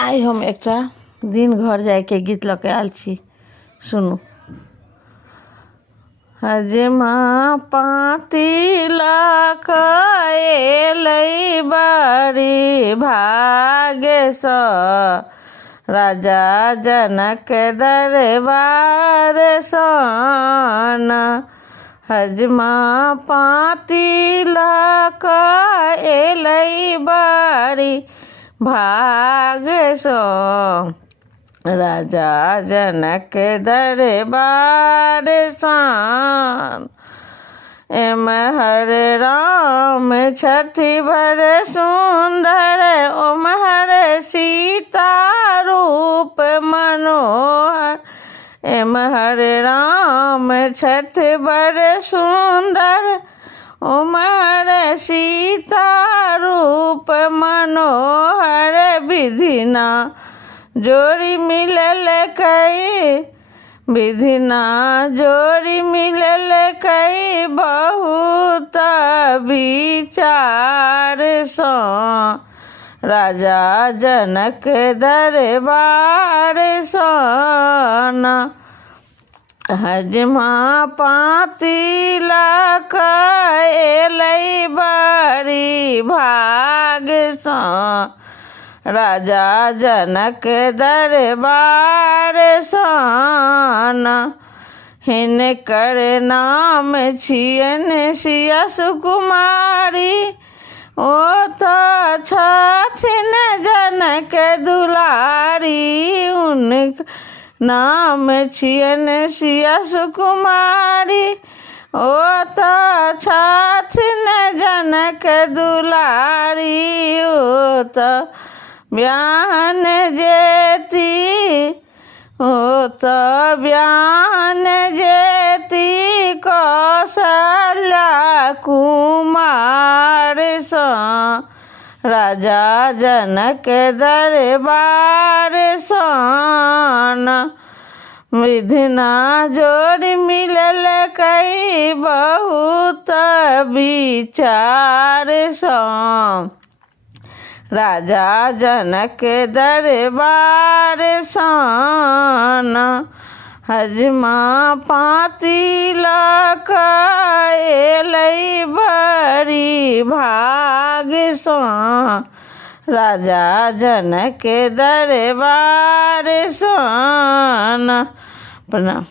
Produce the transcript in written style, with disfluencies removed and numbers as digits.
आई हम एक दिन घर जाके गीत लके आल छी। सुनू। हजमा पाती लाख एलै बारी भागे स राजा जनक दरबार सन। हजमा पाती लाख एलै बारी भागे स राजा जनक दरबार सन। एमहर राम छथि बड़ सुंदर ओमहर सीता रूप मनोहर। एमहर राम छथि बड़ सुंदर ओमहर सीता रूप मनोहर। विधिना जोड़ी मिलल कई विधिना जोड़ी मिलल कई बहुत विचार सँ राजा जनक दरबार सन। हजमा पाती लाख एलै बारी भाग सँ राजा जनक दरबार सन। हिनकर नाम छियनि सिया सुकुमारी ओ तऽ छथिन जनक दुलारी। हुनक नाम छियनि सिया सुकुमारी ओ तऽ छथिन जनक दुलारी। ओ तऽ ब्याहन जेती ओ तऽ ब्याहन जेती कौशल्या कुमार सँ राजा जनक दरबार सन। विधिना जोड़ी मिलल कई बहुत विचार सँ राजा जनक दरबार सन। हजमा पाती लाख एलै बारी भाग सँ राजा जनक दरबार सन। प्रणाम।